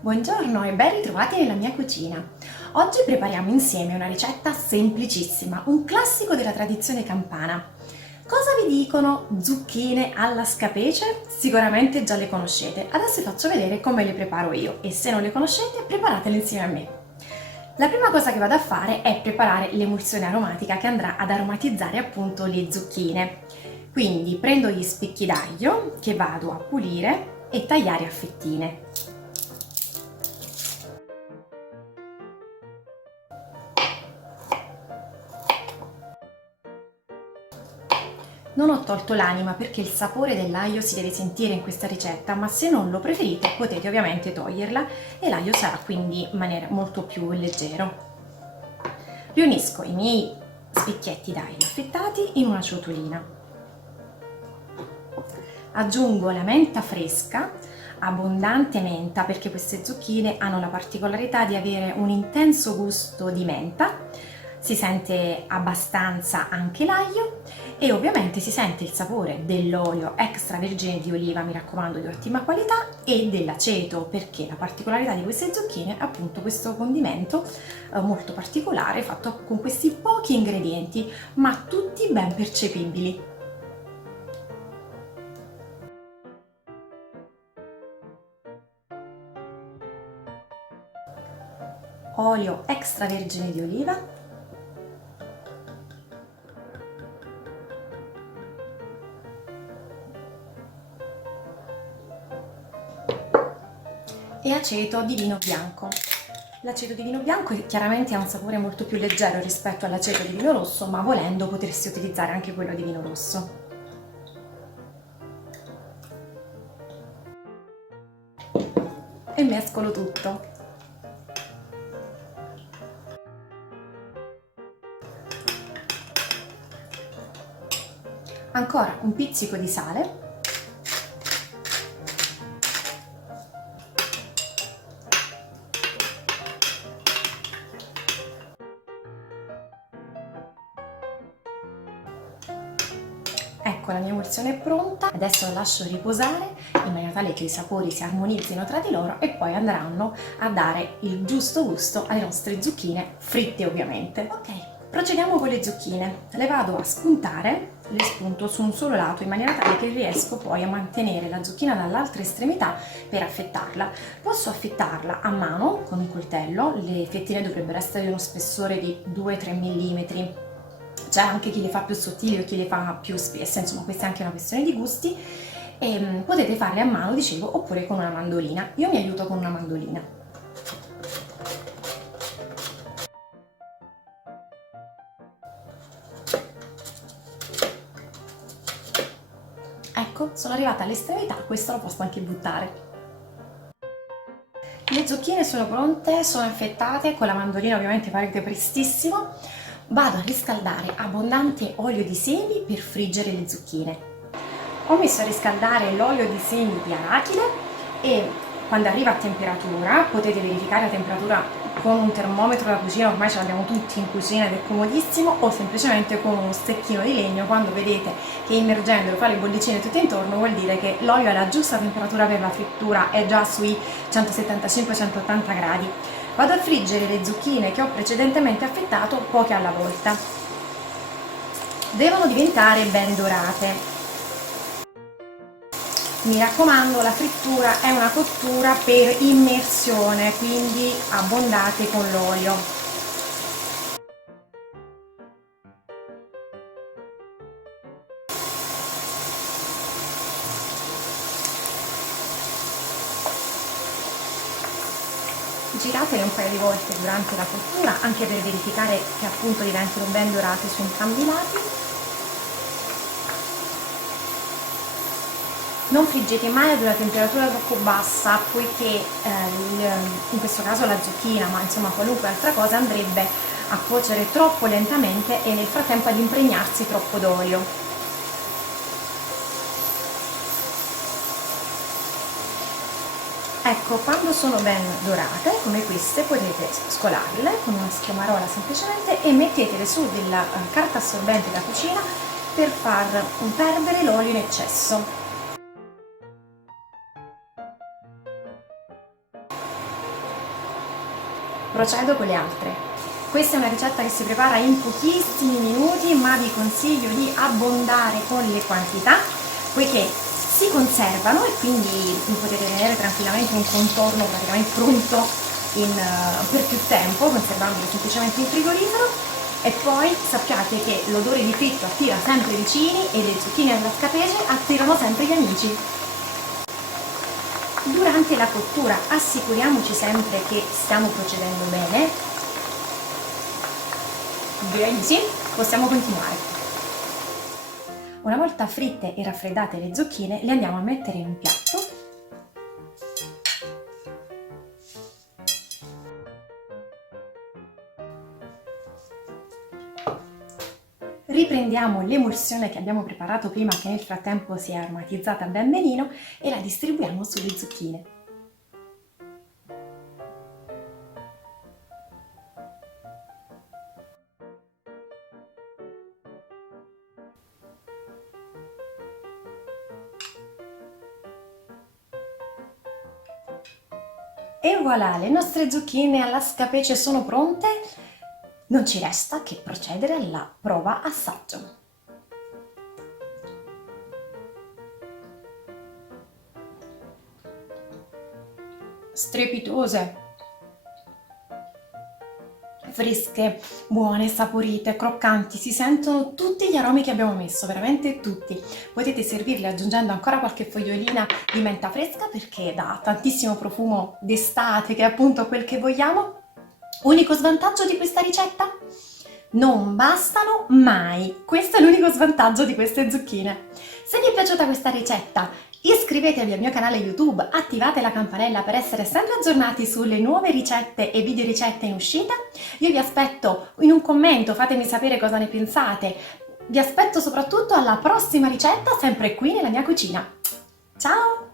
Buongiorno e ben ritrovati nella mia cucina. Oggi prepariamo insieme una ricetta semplicissima, un classico della tradizione campana. Cosa vi dicono zucchine alla scapece? Sicuramente già le conoscete. Adesso vi faccio vedere come le preparo io e se non le conoscete preparatele insieme a me. La prima cosa che vado a fare è preparare l'emulsione aromatica che andrà ad aromatizzare appunto le zucchine. Quindi prendo gli spicchi d'aglio che vado a pulire e tagliare a fettine. Non ho tolto l'anima perché il sapore dell'aglio si deve sentire in questa ricetta, ma se non lo preferite potete ovviamente toglierla e l'aglio sarà quindi in maniera molto più leggero. Riunisco i miei spicchietti d'aglio affettati in una ciotolina. Aggiungo la menta fresca, abbondante menta perché queste zucchine hanno la particolarità di avere un intenso gusto di menta. Si sente abbastanza anche l'aglio e ovviamente si sente il sapore dell'olio extravergine di oliva, mi raccomando di ottima qualità, e dell'aceto perché la particolarità di queste zucchine è appunto questo condimento molto particolare fatto con questi pochi ingredienti ma tutti ben percepibili. Olio extravergine di oliva e aceto di vino bianco. L'aceto di vino bianco chiaramente ha un sapore molto più leggero rispetto all'aceto di vino rosso, ma volendo potresti utilizzare anche quello di vino rosso. E mescolo tutto. Ancora un pizzico di sale. Ecco, la mia emulsione è pronta, adesso la lascio riposare in maniera tale che i sapori si armonizzino tra di loro e poi andranno a dare il giusto gusto alle nostre zucchine fritte ovviamente. Ok, procediamo con le zucchine. Le vado a spuntare, le spunto su un solo lato in maniera tale che riesco poi a mantenere la zucchina dall'altra estremità per affettarla. Posso affettarla a mano con un coltello, le fettine dovrebbero essere di uno spessore di 2-3 mm. C'è anche chi le fa più sottili o chi le fa più spesse, insomma questa è anche una questione di gusti e potete farle a mano, dicevo, oppure con una mandolina. Io mi aiuto con una mandolina. Ecco, sono arrivata all'estremità, questo lo posso anche buttare. Le zucchine sono pronte, sono affettate, con la mandolina ovviamente parte prestissimo. Vado a riscaldare abbondante olio di semi per friggere le zucchine. Ho messo a riscaldare l'olio di semi di arachide e quando arriva a temperatura, potete verificare la temperatura con un termometro da cucina, ormai ce l'abbiamo tutti in cucina ed è comodissimo, o semplicemente con uno stecchino di legno. Quando vedete che immergendolo fa le bollicine tutto intorno vuol dire che l'olio è alla giusta temperatura per la frittura, è già sui 175-180 gradi. Vado a friggere le zucchine che ho precedentemente affettato poche alla volta. Devono diventare ben dorate. Mi raccomando, la frittura è una cottura per immersione, quindi abbondate con l'olio. Giratele un paio di volte durante la cottura anche per verificare che appunto diventino ben dorate su entrambi i lati. Non friggete mai ad una temperatura troppo bassa poiché in questo caso la zucchina, ma insomma qualunque altra cosa, andrebbe a cuocere troppo lentamente e nel frattempo ad impregnarsi troppo d'olio. Ecco, quando sono ben dorate, come queste, potete scolarle con una schiumarola semplicemente e mettetele su della carta assorbente da cucina per far perdere l'olio in eccesso. Procedo con le altre. Questa è una ricetta che si prepara in pochissimi minuti, ma vi consiglio di abbondare con le quantità, poiché si conservano e quindi potete tenere tranquillamente un contorno praticamente pronto per più tempo, conservandolo semplicemente in frigorifero. E poi sappiate che l'odore di fritto attira sempre i vicini e le zucchine alla scapece attirano sempre gli amici. Durante la cottura assicuriamoci sempre che stiamo procedendo bene. Direi di sì, possiamo continuare. Una volta fritte e raffreddate le zucchine, le andiamo a mettere in un piatto. Riprendiamo l'emulsione che abbiamo preparato prima, che nel frattempo si è aromatizzata ben benino, e la distribuiamo sulle zucchine. E voilà, le nostre zucchine alla scapece sono pronte. Non ci resta che procedere alla prova assaggio. Strepitose, fresche, buone, saporite, croccanti, si sentono tutti gli aromi che abbiamo messo, veramente tutti. Potete servirli aggiungendo ancora qualche fogliolina di menta fresca, perché dà tantissimo profumo d'estate, che è appunto quel che vogliamo. Unico svantaggio di questa ricetta? Non bastano mai! Questo è l'unico svantaggio di queste zucchine. Se vi è piaciuta questa ricetta, iscrivetevi al mio canale YouTube, attivate la campanella per essere sempre aggiornati sulle nuove ricette e video ricette in uscita. Io vi aspetto in un commento, fatemi sapere cosa ne pensate. Vi aspetto soprattutto alla prossima ricetta, sempre qui nella mia cucina. Ciao!